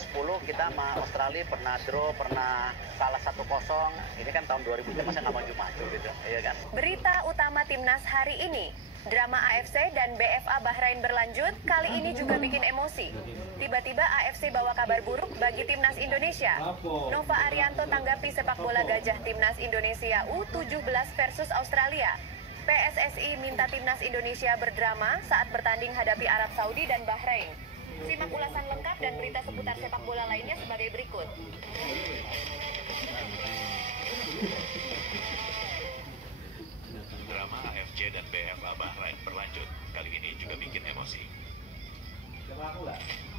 2010 kita sama Australia pernah draw, pernah kalah 1-0. Ini kan tahun 2000 masa nggak maju-maju gitu, iya kan? Berita utama timnas hari ini. Drama AFC dan BFA Bahrain berlanjut, kali ini juga bikin emosi. Tiba-tiba AFC bawa kabar buruk bagi timnas Indonesia. Nova Arianto tanggapi sepak bola gajah timnas Indonesia U17 versus Australia. PSSI minta timnas Indonesia berdrama saat bertanding hadapi Arab Saudi dan Bahrain. Simak ulasan lengkap dan berita seputar sepak bola lainnya sebagai berikut. Drama AFC dan BFA Bahrain berlanjut, kali ini juga bikin emosi.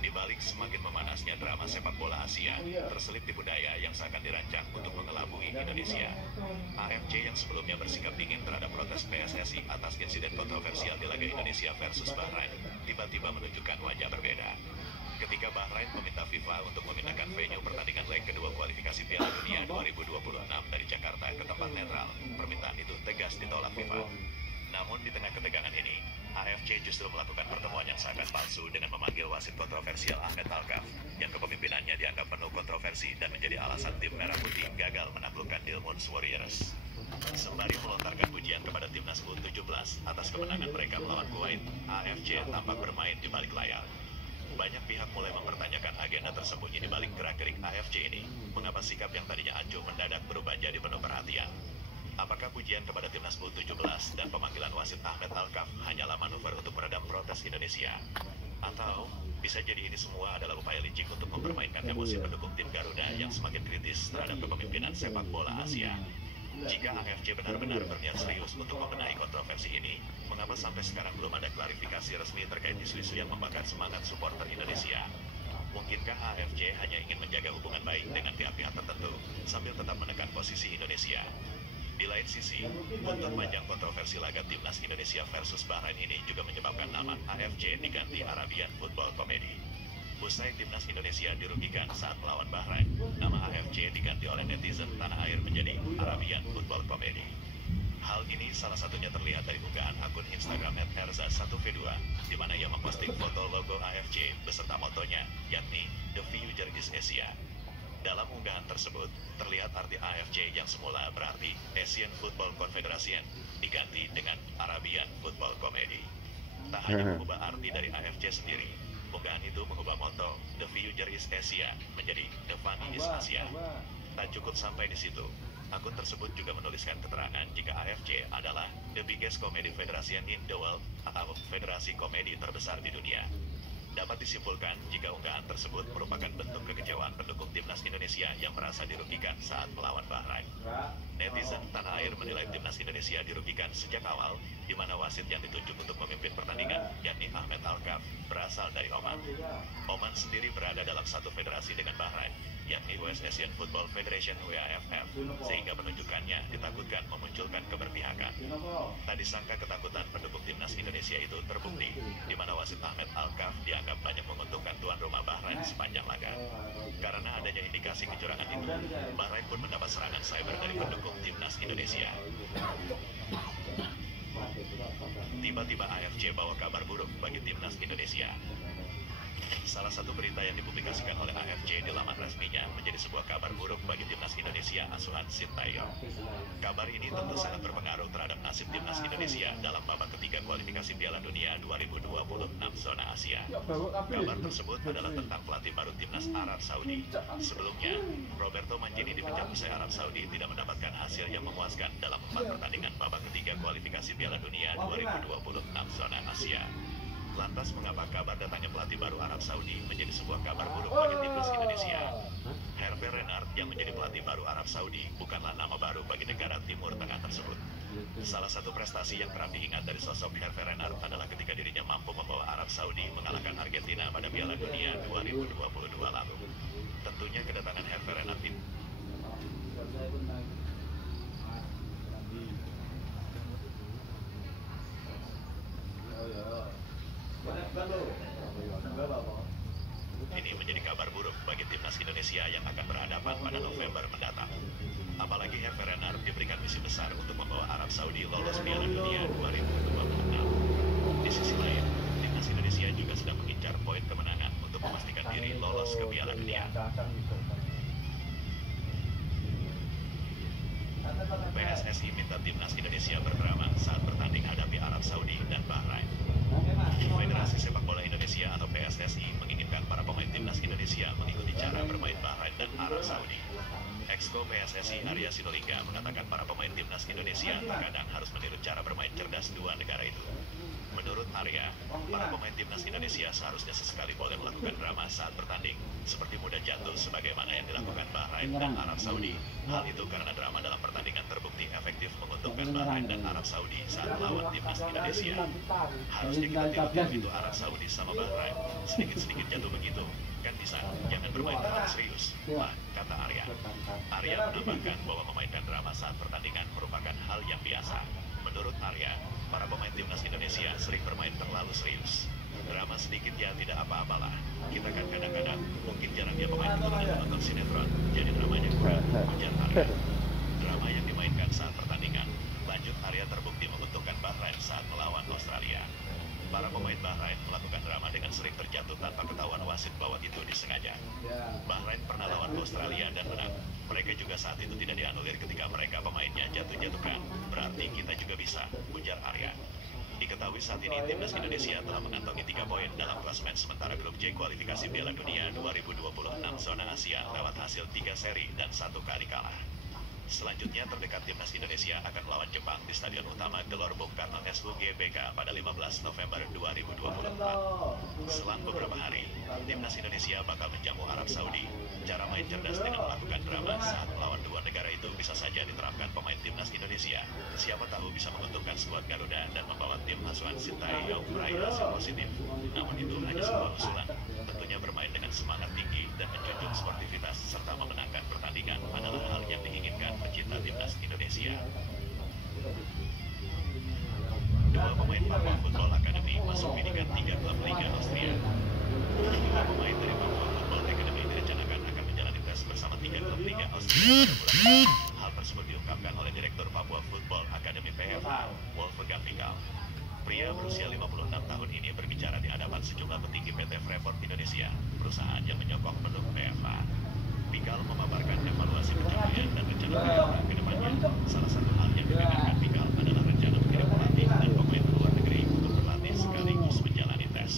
Di balik semakin memanasnya drama sepak bola Asia, terselip tipu daya yang seakan dirancang untuk mengelabui Indonesia. AFC yang sebelumnya bersikap dingin terhadap protes PSSI atas insiden kontroversial di laga Indonesia versus Bahrain, tiba-tiba menunjukkan wajah berbeda. Ketika Bahrain meminta FIFA untuk memindahkan venue pertandingan leg kedua kualifikasi Piala Dunia 2026 dari Jakarta ke tempat netral, permintaan itu tegas ditolak FIFA. Namun di tengah ketegangan ini, AFC justru melakukan pertemuan yang seakan palsu dengan memanggil wasit kontroversial Ahmed Alkaf, yang kepemimpinannya dianggap penuh kontroversi dan menjadi alasan tim Merah Putih gagal menaklukkan Ilmuns Warriors. Sembari melontarkan pujian kepada timnas U17 atas kemenangan mereka melawan Kuwait, AFC tampak bermain di balik layar. Banyak pihak mulai mempertanyakan agenda tersembunyi di balik gerak-gerik AFC ini. Mengapa sikap yang tadinya acuh mendadak berubah jadi penuh perhatian? Apakah pujian kepada timnas U17 dan pemanggilan wasit Ahmed Alkaf hanyalah manuver untuk meredam protes Indonesia? Atau bisa jadi ini semua adalah upaya licik untuk mempermainkan emosi pendukung tim Garuda yang semakin kritis terhadap kepemimpinan sepak bola Asia? Jika AFC benar-benar berniat serius untuk membenahi kontroversi ini, mengapa sampai sekarang belum ada klarifikasi resmi terkait isu-isu yang membakar semangat supporter Indonesia? Mungkinkah AFC hanya ingin menjaga hubungan baik dengan pihak-pihak tertentu, sambil tetap menekan posisi Indonesia? Di lain sisi, buntut panjang kontroversi laga timnas Indonesia versus Bahrain ini juga menyebabkan nama AFC diganti Arabian Football Comedy. Usai timnas Indonesia dirugikan saat melawan Bahrain, nama AFC diganti oleh netizen tanah air menjadi Arabian Football Comedy. Hal ini salah satunya terlihat dari unggahan akun Instagram @erza1v2, di mana ia memposting foto logo AFC beserta motonya, yakni The Future is Asia. Dalam unggahan tersebut, terlihat arti AFC yang semula berarti Asian Football Confederation diganti dengan Arabian Football Comedy. Tak hanya mengubah arti dari AFC sendiri, unggahan itu mengubah moto The Future is Asia menjadi The Fun is Asia. Tak cukup sampai di situ, akun tersebut juga menuliskan keterangan jika AFC adalah The Biggest Comedy Federation in the World atau federasi komedi terbesar di dunia. Dapat disimpulkan jika unggahan tersebut merupakan bentuk kekecewaan pendukung timnas Indonesia yang merasa dirugikan saat melawan Bahrain. Netizen tanah air menilai timnas Indonesia dirugikan sejak awal, di mana wasit yang ditunjuk untuk memimpin pertandingan, yakni Ahmed Alkaf, berasal dari Oman. Oman sendiri berada dalam satu federasi dengan Bahrain, yakni West Asian Football Federation WAFF, sehingga penunjukannya ditakutkan memunculkan keberpihakan. Tak disangka ketakutan pendukung timnas Indonesia itu terbukti, di mana wasit Ahmed Alkaf dianggap banyak menguntungkan tuan rumah Bahrain sepanjang laga. Karena adanya indikasi kecurangan itu, Bahrain pun mendapat serangan cyber dari pendukung timnas Indonesia. Tiba-tiba AFC bawa kabar buruk bagi timnas Indonesia. Salah satu berita yang dipublikasikan oleh AFC di laman resminya menjadi sebuah kabar buruk bagi timnas Indonesia asuhan Sintayong. Kabar ini tentu sangat berpengaruh terhadap nasib timnas Indonesia dalam babak ketiga kualifikasi Piala Dunia 2026 zona Asia. Kabar tersebut adalah tentang pelatih baru timnas Arab Saudi. Sebelumnya, Roberto Mancini dipecat usai Arab Saudi tidak mendapatkan hasil yang memuaskan dalam 4 pertandingan babak ketiga kualifikasi Piala Dunia 2026 zona Asia. Lantas mengapa kabar datangnya pelatih baru Arab Saudi menjadi sebuah kabar buruk bagi timnas Indonesia? Hervé Renard yang menjadi pelatih baru Arab Saudi bukanlah nama baru bagi negara Timur Tengah tersebut. Salah satu prestasi yang kerap diingat dari sosok Hervé Renard adalah ketika dirinya mampu membawa Arab Saudi mengalahkan Argentina pada Piala Dunia 2022 lalu. Tentunya kedatangan Hervé Renard ini menjadi kabar buruk bagi timnas Indonesia yang akan berhadapan pada November mendatang. Apalagi Hervé Renard diberikan misi besar untuk membawa Arab Saudi lolos Piala Dunia 2026. Di sisi lain, timnas Indonesia juga sedang mengincar poin kemenangan untuk untuk memastikan diri lolos ke Piala Dunia. PSSI minta timnas Indonesia berdrama saat bertanding hadapi Arab Saudi dan Bahrain. Federasi Sepak Bola Indonesia atau PSSI menginginkan para pemain timnas Indonesia mengikuti cara bermain Bahrain dan Arab Saudi. Exco PSSI Arya Sinulinga mengatakan para pemain timnas Indonesia terkadang harus meniru cara bermain cerdas dua negara itu. Menurut Arya, para pemain timnas Indonesia seharusnya sesekali boleh melakukan drama saat bertanding, seperti mudah jatuh sebagaimana yang dilakukan Bahrain dan Arab Saudi. Hal itu karena drama dalam pertandingan terbukti efektif menguntungkan Bahrain dan Arab Saudi saat melawan timnas Indonesia. Harusnya kita tiru itu Arab Saudi sama Bahrain, sedikit-sedikit jatuh begitu. Kan bisa, jangan bermain terlalu serius, kata Arya. Arya menambahkan bahwa memainkan drama saat pertandingan merupakan hal yang biasa. Menurut Arya, para pemain timnas Indonesia sering bermain terlalu serius. Drama sedikit ya tidak apa-apalah. Kita kan kadang-kadang mungkin jarang dia pemain itu nonton sinetron, jadi dramanya kurang, ujar Arya. Drama yang dimainkan saat pertandingan, lanjut Arya terbukti menguntungkan Bahrain saat melawan Australia. Para pemain Bahrain melakukan drama dengan sering terjatuh tanpa ketahuan wasit bahwa itu disengaja. Bahrain pernah lawan Australia dan menang. Mereka juga saat itu tidak dianulir ketika mereka pemainnya jatuh-jatuhkan. Berarti kita juga bisa, ujar Arya. Diketahui saat ini timnas Indonesia telah mengantongi 3 poin dalam klasemen sementara grup J kualifikasi Piala Dunia 2026 zona Asia lewat hasil 3 seri dan 1 kali kalah. Selanjutnya terdekat timnas Indonesia akan melawan Jepang di Stadion Utama Gelora Bung Karno SUGBK pada 15 November 2024. Selang beberapa hari, timnas Indonesia bakal menjamu Arab Saudi. Cara main cerdas dengan melakukan drama saat melawan dua negara itu bisa saja diterapkan pemain timnas Indonesia. Siapa tahu bisa menguntungkan skuad Garuda dan membawa tim asuhan Sintayong meraih hasil positif. Namun itu hanya sebuah usulan. Tentunya bermain dengan semangat tinggi dan menjunjung sportivitas serta memenangkan pertandingan adalah hal yang diinginkan pecinta timnas Indonesia. Dua pemain Papua Football Academy masuk bidikan 3 klub Liga Austria. Dua pemain dari Papua Football Academy direncanakan akan menjalani tes bersama 3 klub Liga Austria pada bulan Maret. Hal tersebut diungkapkan oleh Direktur Papua Football Academy PFA, Wolfgang Pikal. Pria berusia 56 tahun ini berbicara di hadapan sejumlah petinggi PT Freeport Indonesia, perusahaan yang menyokong pendukung PFA. Pikal memaparkan evaluasi pencapaian dan rencana PFA ke depannya. Salah satu hal yang dipegangan Pikal adalah rencana mengirim pelatih dan pemain luar negeri untuk berlatih sekaligus menjalani tes.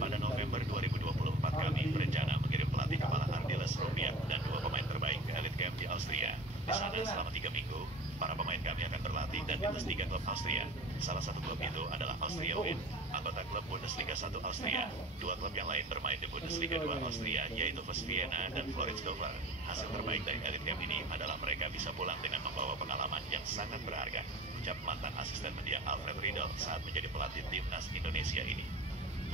Pada November 2024 kami berencana mengirim pelatih kepala Ardiles Rupiah dan 2 pemain terbaik ke Elite Camp di Austria. Di sana selama 3 minggu, para pemain kami akan berlatih dan dites 3 klub Austria. Salah satu klub itu adalah Austria Wien, anggota klub Bundesliga 1 Austria. 2 klub yang lain bermain di Bundesliga 2 Austria, yaitu VfB Vienna dan Floridsdorfer. Hasil terbaik dari Elite Camp ini adalah mereka bisa pulang dengan membawa pengalaman yang sangat berharga, ucap mantan asisten media Alfred Riedel saat menjadi pelatih timnas Indonesia ini.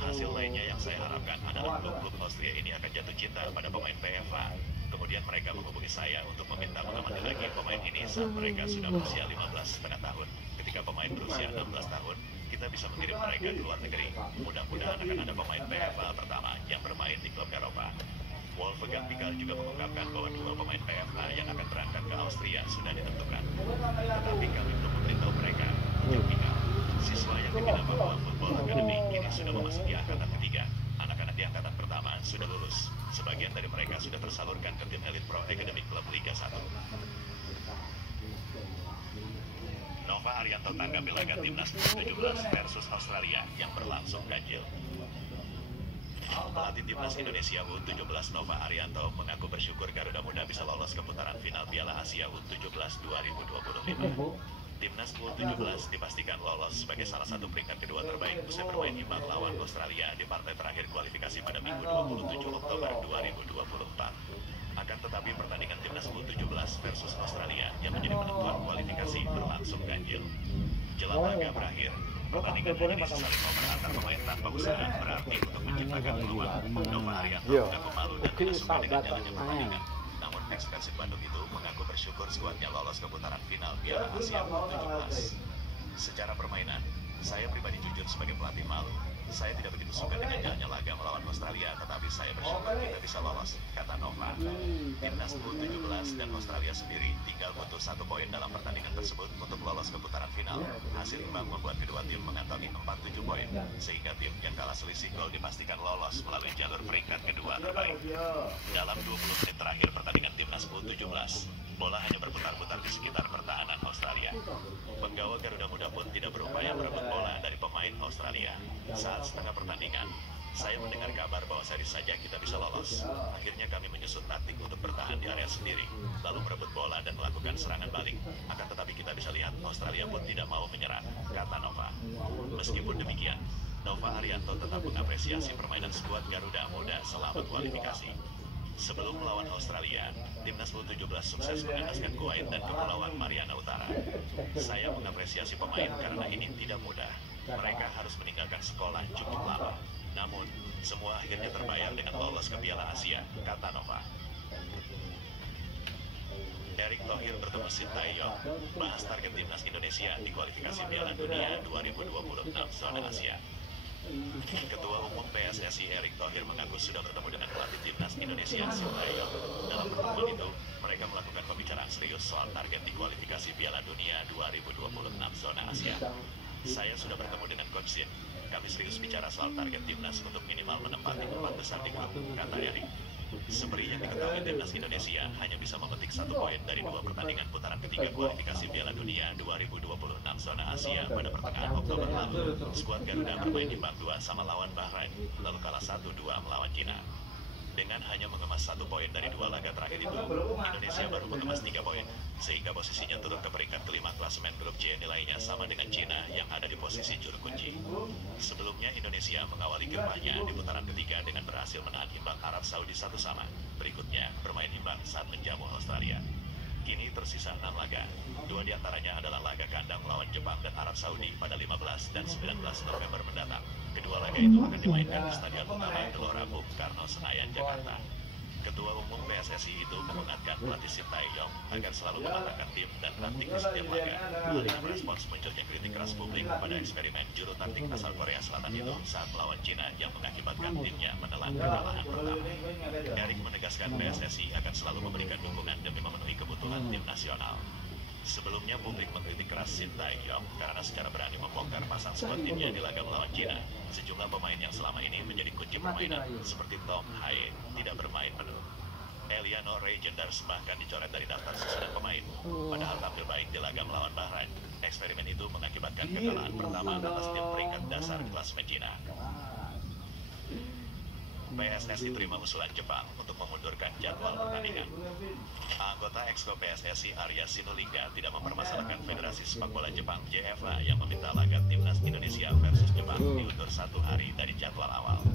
Hasil lainnya yang saya harapkan adalah klub-klub Austria ini akan jatuh cinta pada pemain PFA. Kemudian mereka menghubungi saya untuk meminta mengamati lagi pemain ini saat mereka sudah berusia 15,5 tahun. Ketika pemain berusia 16 tahun, kita bisa mengirim mereka ke luar negeri. Mudah-mudahan akan ada pemain PFA pertama yang bermain di klub Eropa. Wolfgang Pikal juga mengungkapkan bahwa 2 pemain PFA yang akan berangkat ke Austria sudah ditentukan. Tetapi kami belum memberitahu mereka, ucap Pikal. Siswa yang dibina Papua Football Academy kini sudah memasuki angkatan ketiga. Anak-anak di angkatan pertama sudah lulus. Sebagian dari mereka sudah tersalurkan ke tim Elite Pro Academy Club Liga 1. Nova Arianto tanggapi laga timnas U17 versus Australia yang berlangsung ganjil. Pelatih timnas Indonesia U17 Nova Arianto mengaku bersyukur Garuda Muda bisa lolos ke putaran final Piala Asia U17 2025. Timnas U17 dipastikan lolos sebagai salah satu peringkat kedua terbaik usai bermain imbang lawan Australia di partai terakhir kualifikasi pada Minggu 27 Oktober 2024. Akan tetapi pertandingan timnas U17 versus Australia yang menjadi penentuan kualifikasi berlangsung ganjil. Jelang laga berakhir, pertandingan hanya disesali momen antar pemain tanpa usaha berarti untuk menciptakan peluang. Nova Arianto mengaku malu dan tidak suka dengan jalannya pertandingan. Namun ex Persib Bandung itu mengaku bersyukur skuadnya lolos ke putaran final Piala Asia U17. Secara permainan, saya pribadi jujur sebagai pelatih malu. Saya tidak begitu suka dengan jalannya laga melawan Australia, tetapi saya bersyukur kita bisa lolos, kata Nova. Timnas U17 dan Australia sendiri tinggal butuh 1 poin dalam pertandingan tersebut untuk lolos ke putaran final. Hasil imbang membuat kedua tim mengantongi 47 poin, sehingga tim yang kalah selisih gol dipastikan lolos melalui jalur peringkat kedua terbaik. Dalam 20 menit terakhir pertandingan Timnas U17, bola hanya berputar-putar di sekitar pertahanan Australia. Penggawa Garuda Muda pun tidak berupaya merebut bola dari pemain Australia. Saat setengah pertandingan, saya mendengar kabar bahwa sehari saja kita bisa lolos. Akhirnya kami menyusun taktik untuk bertahan di area sendiri, lalu merebut bola dan melakukan serangan balik. Akan tetapi kita bisa lihat Australia pun tidak mau menyerang, kata Nova. Meskipun demikian, Nova Arianto tetap mengapresiasi permainan skuad Garuda Muda selama kualifikasi. Sebelum melawan Australia, Timnas U17 sukses mengandaskan Kuwait dan Kepulauan Mariana Utara. Saya mengapresiasi pemain karena ini tidak mudah. Mereka harus meninggalkan sekolah cukup lama. Namun, semua akhirnya terbayar dengan lolos ke Piala Asia, kata Nova. Erick Thohir bertemu Sintayong, bahas target Timnas Indonesia di kualifikasi Piala Dunia 2026 zona Asia. Ketua Umum PSSI Erick Thohir mengaku sudah bertemu dengan pelatih Timnas Indonesia Sintayong. Dalam pertemuan itu, mereka melakukan pembicaraan serius soal target di kualifikasi Piala Dunia 2026 zona Asia. Saya sudah bertemu dengan Coach Shin. Kami serius bicara soal target Timnas untuk minimal menempati 4 besar di grup, kata Erick. Seperti yang diketahui, Timnas Indonesia hanya bisa memetik 1 poin dari 2 pertandingan putaran ketiga kualifikasi Piala Dunia 2026 zona Asia pada pertengahan Oktober lalu. Skuad Garuda bermain imbang 2 sama lawan Bahrain, lalu kalah 1-2 melawan Cina. Dengan hanya mengemas 1 poin dari 2 laga terakhir itu, Indonesia baru mengemas 3 poin, sehingga posisinya turun ke peringkat kelima klasemen grup C, nilainya sama dengan Cina yang ada di posisi juru kunci. Sebelumnya Indonesia mengawali kiprahnya di putaran ketiga dengan berhasil menahan imbang Arab Saudi 1-1. Berikutnya bermain imbang saat menjamu Australia. Kini tersisa 6 laga. 2 diantaranya adalah laga kandang melawan Jepang dan Arab Saudi pada 15 dan 19 November mendatang. Kedua laga itu akan dimainkan di Stadion Utama Gelora Bung Karno, Senayan, Jakarta. Ketua Umum PSSI itu mengingatkan pelatih Sintayong agar selalu mematangkan tim dan taktik di setiap laga. Hal ini merespons munculnya kritik keras publik pada eksperimen juru taktik asal Korea Selatan itu saat melawan Cina yang mengakibatkan timnya menelan kekalahan pertama. Erick menegaskan PSSI akan selalu memberikan dukungan demi memenuhi kebutuhan tim nasional. Sebelumnya publik mengkritik keras Sintayong karena secara berani membongkar pasang skuad timnya di laga melawan Cina. Sejumlah pemain yang selama ini menjadi kunci permainan seperti Tom Haye tidak bermain penuh. Eliano Regenders bahkan dicoret dari daftar susunan pemain. Padahal tampil baik di laga melawan Bahrain. Eksperimen itu mengakibatkan kekalahan pertama atas tim peringkat dasar klasemen Cina. PSSI terima usulan Jepang untuk memundurkan jadwal pertandingan. Anggota Exco PSSI Arya Sinulinga tidak mempermasalahkan Federasi Sepak Bola Jepang JFA yang meminta laga Timnas Indonesia versus Jepang diundur 1 hari dari jadwal awal.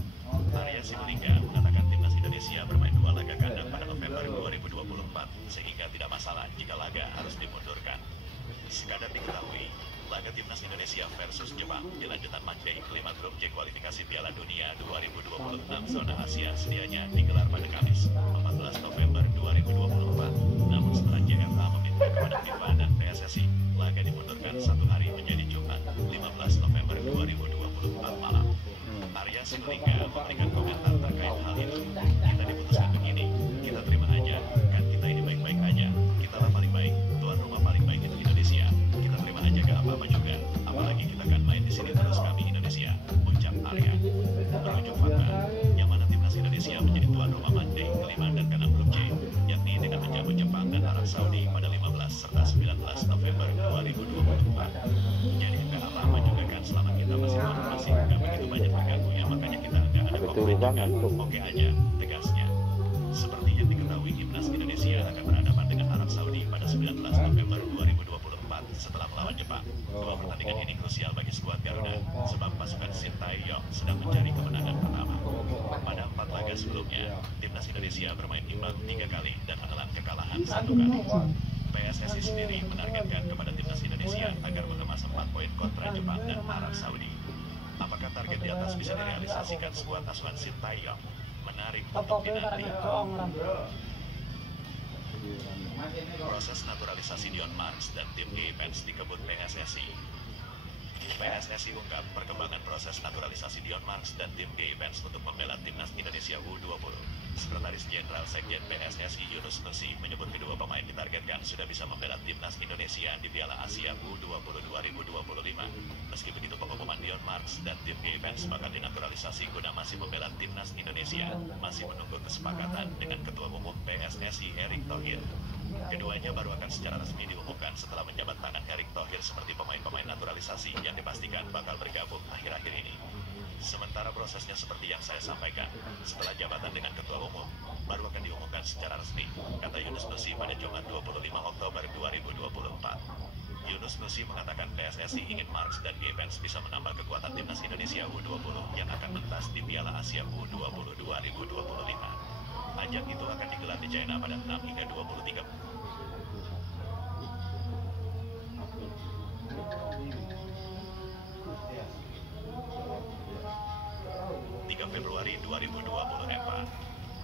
Arya Sinulinga mengatakan Timnas Indonesia bermain 2 laga kandang pada November 2024, sehingga tidak masalah jika laga harus dimundurkan. Sekadar diketahui, laga Timnas Indonesia versus Jepang di lanjutan matchday kelima grup C kualifikasi Piala Dunia 2026 zona Asia sedianya digelar pada Kamis 14 November 2024. Namun setelah JFA meminta kepada FIFA dan PSSI, laga dimundurkan 1 hari menjadi Jumat 15 November 2024 malam. Arya Sinulinga memberikan komentar terkait hal itu. Kita diputuskan begini, kita terima aja, kan kita ini baik-baik aja. Kita lah paling baik, tuan rumah paling baik itu Indonesia. Kita terima aja gak apa-apa juga, apalagi kita kan main di sini terus kami Indonesia, ucap Arya. Merujuk fakta, yang mana Timnas Indonesia menjadi tuan rumah matchday kelima dan ke-6 grup C, yakni dengan menjamu Jepang dan Arab Saudi pada 15 serta 19 November 2024. Jadi gak lama juga kan selama kita masih gak begitu banyak terganggu ya, makanya kita gak ada komen juga. Oke aja, tegasnya. Seperti yang diketahui, Timnas Indonesia akan berhadapan dengan Arab Saudi pada 19 November 2024 setelah melawan Jepang. 2 pertandingan ini krusial bagi skuad Garuda, sebab pasukan Sintayong sedang mencari kemenangan pertama. Pada 4 laga sebelumnya, Timnas Indonesia bermain imbang 3 kali dan menelan kekalahan 1 kali. PSSI sendiri menargetkan kepada Timnas Indonesia agar mengemas 4 poin kontra Jepang dan Arab Saudi. Apakah target di atas bisa direalisasikan skuad asuhan Sintayong? Menarik untuk dinanti. Proses naturalisasi Dion Marks dan tim Events dikebut PSSI. PSSI ungkap perkembangan proses naturalisasi Dion Marks dan tim G-Events untuk membela timnas Indonesia U20. Sekretaris Jenderal Sekjen PSSI Yunus Nusi menyebut kedua pemain ditargetkan sudah bisa membela timnas Indonesia di Piala Asia U20 2025. Meski begitu, pengumuman Dion Marks dan tim G-Events bakal dinaturalisasi guna masih membela timnas Indonesia masih menunggu kesepakatan dengan Ketua Umum PSSI Erick Thohir. Keduanya baru akan secara resmi diumumkan setelah menjabat tangan Erick Thohir seperti pemain-pemain naturalisasi yang dipastikan bakal bergabung akhir-akhir ini. Sementara prosesnya seperti yang saya sampaikan, setelah jabatan dengan Ketua Umum, baru akan diumumkan secara resmi, kata Yunus Nusi pada Jumat 25 Oktober 2024. Yunus Nusi mengatakan PSSI ingin Marks dan G-Events bisa menambah kekuatan timnas Indonesia U20 yang akan mentas di Piala Asia U20 2025. Ajang itu akan digelar di China pada 6 hingga 23 Februari 2024.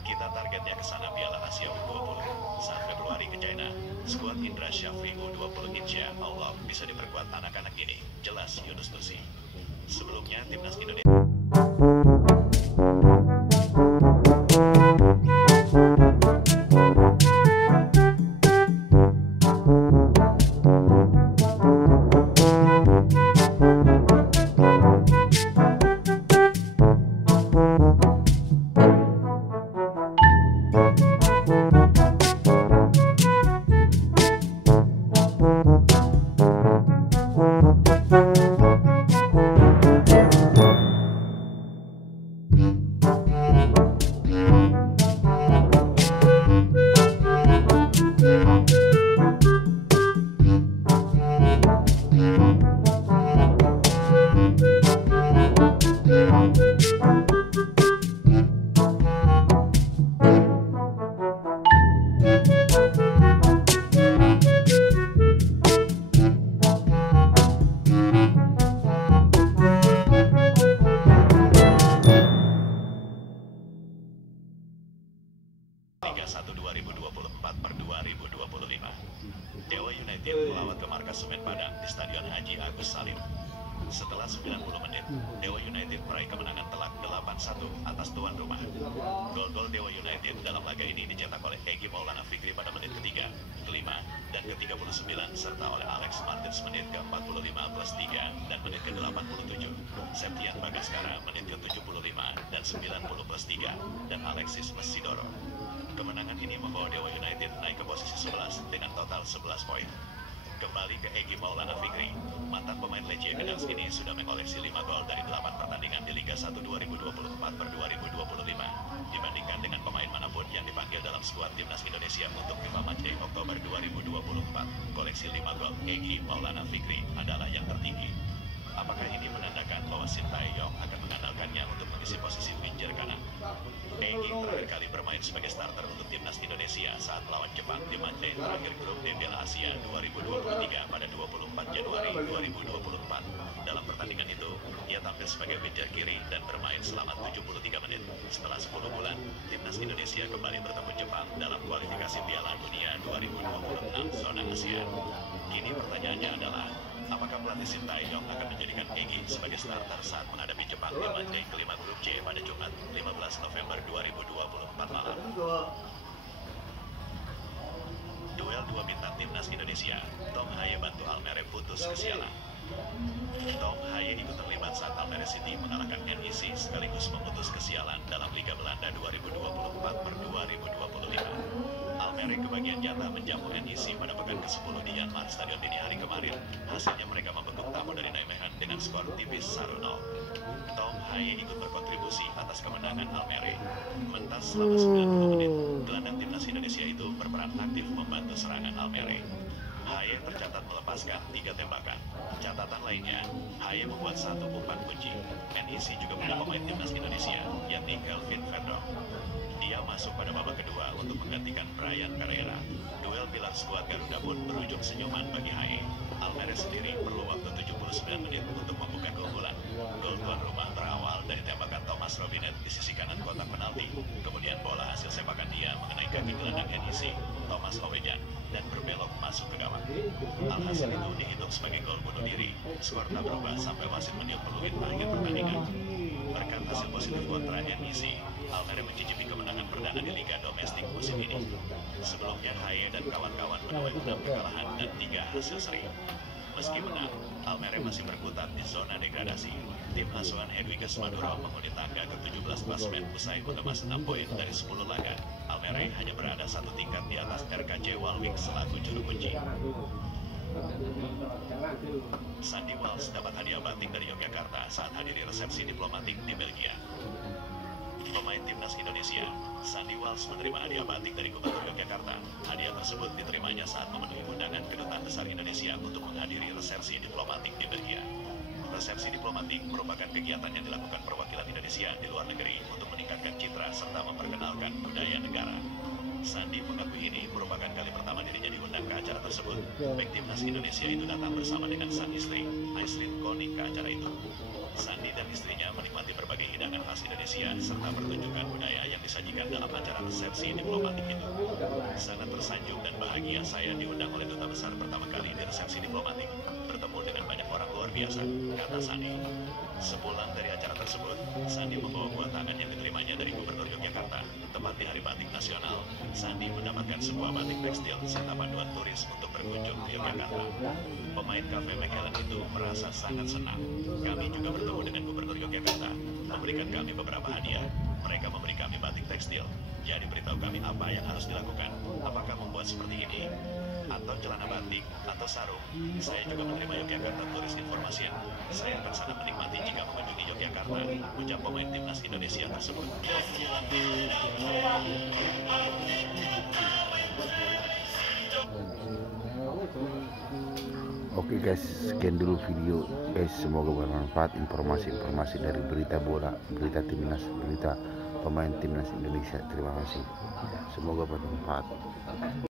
Kita targetnya ke sana Piala Asia U20. Saat Februari ke China, skuad Indra Syafri U20 insya Allah bisa diperkuat anak-anak ini, jelas Yunus Nusi. Sebelumnya timnas Indonesia Liga 1 2024 per 2025. Dewa United melawat ke markas Semen Padang di Stadion Haji Agus Salim. Setelah 90 menit, Dewa United meraih kemenangan telak 8-1 atas tuan rumah. Gol-gol Dewa United dalam laga ini dicetak oleh Egy Maulana Fikri pada menit ketiga, kelima, dan ke-39 serta oleh Alex Martins menit ke-45 plus 3 dan menit ke-87. Septian Bagaskara menit ke-75 dan 90 plus 3 dan Alexis Mesidoro. Kemenangan ini membawa Dewa United naik ke posisi 11 dengan total 11 poin. Kembali ke Egy Maulana Fikri, mantan pemain Lechia Gdansk ini sudah mengoleksi 5 gol dari 8 pertandingan di Liga 1 2024 per 2025. Dibandingkan dengan pemain manapun yang dipanggil dalam skuad timnas Indonesia untuk FIFA Matchday Oktober 2024, koleksi 5 gol Egy Maulana Fikri adalah yang tertinggi. Apakah ini menandakan bahwa Sintayong akan mengandalkannya untuk mengisi posisi winger kanan? Egy terakhir kali bermain sebagai starter untuk timnas Indonesia saat melawan Jepang di matchday terakhir grup D Piala Asia 2023 pada 24 Januari 2024. Dalam pertandingan itu, ia tampil sebagai winger kiri dan bermain selama 73 menit. Setelah 10 bulan, timnas Indonesia kembali bertemu Jepang dalam kualifikasi Piala Dunia 2026 zona Asia. Kini pertanyaannya adalah, apakah pelatih Sintayong akan menjadikan Egy sebagai starter saat menghadapi Jepang di matchday kelima grup C pada Jumat 15 November 2024 malam? Duel dua bintang timnas Indonesia, Tom Haye bantu Almere putus kesialan. Tom Haye ikut terlibat saat Almere City mengalahkan NEC sekaligus memutus kesialan dalam Liga Belanda 2024 per 2025. Almere kebagian jatah menjamu NEC pada pekan ke-10 di Yanmar Stadion dini hari kemarin. Hasilnya mereka membekuk tamu dari Nijmegen dengan skor tipis 1-0. Tom Haye ikut berkontribusi atas kemenangan Almere. Mentas selama 90 menit, gelandang timnas Indonesia itu berperan aktif membantu serangan Almere. Haye tercatat melepaskan 3 tembakan. Catatan lainnya, Haye membuat 1 umpan kunci. NEC juga punya pemain timnas Indonesia, yakni Kelvin Verdong. Dia masuk pada babak kedua untuk menggantikan Brian Pereira. Duel pilar skuad Garuda pun berujung senyuman bagi Haye. Almere sendiri perlu waktu 79 menit untuk membuka keunggulan. Gol tuan rumah berawal dari tembakan Thomas Robinet di sisi kanan kotak penalti. Kemudian bola hasil sepakan dia mengenai kaki gelandang NEC. Thomas Thomas Owejan dan berbelok masuk ke gawang. Alhasil itu dihitung sebagai gol bunuh diri. Skor tak berubah sampai wasit meniup peluit akhir pertandingan. Berkat hasil positif kontra yang isi, Almere mencicipi kemenangan perdana di Liga Domestik musim ini. Sebelumnya Haye dan kawan-kawan menuai 6 kekalahan dan 3 hasil seri. Meski menang, Almere masih berkutat di zona degradasi. Tim asuhan Edwiges Maduro menghuni tangga ke-17 klasemen usai mengemas 6 poin dari 10 laga. Almere hanya berada 1 tingkat di atas RKC Waalwijk selaku juru kunci. Sandy Walsh dapat hadiah batik dari Yogyakarta saat hadiri resepsi diplomatik di Belgia. Pemain timnas Indonesia, Sandy Walsh menerima hadiah batik dari Gubernur Yogyakarta. Hadiah tersebut diterimanya saat memenuhi undangan Kedutaan Besar Indonesia untuk menghadiri resepsi diplomatik di Belgia. Resepsi diplomatik merupakan kegiatan yang dilakukan perwakilan Indonesia di luar negeri untuk meningkatkan citra serta memperkenalkan budaya negara. Sandy mengakui ini merupakan kali pertama dirinya diundang ke acara tersebut. Baik timnas Indonesia itu datang bersama dengan sang istri, Aislinn Koni, ke acara itu. Sandy dan istrinya menikmati berbagai hidangan khas Indonesia serta pertunjukan budaya yang disajikan dalam acara resepsi diplomatik itu. Sangat tersanjung dan bahagia saya diundang oleh duta besar pertama kali di resepsi diplomatik. Bertemu dengan banyak orang luar biasa, kata Sandy. Sepulang dari acara tersebut, Sandy membawa buah tangan yang diterimanya dari Gubernur Yogyakarta. Tepat di Hari Batik Nasional, Sandy mendapatkan sebuah batik tekstil serta panduan turis untuk berkunjung ke Yogyakarta. Pemain Cafe Magellan itu merasa sangat senang. Kami juga bertemu dengan Gubernur Yogyakarta, memberikan kami beberapa hadiah. Mereka memberi kami batik tekstil. Jadi beritahu kami apa yang harus dilakukan. Apakah membuat seperti ini? Atau celana batik, atau sarung. Saya juga menerima Yogyakarta Turis Information. Saya akan sangat menikmati jika mengunjungi Yogyakarta, ucap pemain timnas Indonesia tersebut. Oke guys, sekian dulu video guys, semoga bermanfaat informasi-informasi dari berita bola, berita timnas, berita pemain timnas Indonesia. Terima kasih, semoga bermanfaat.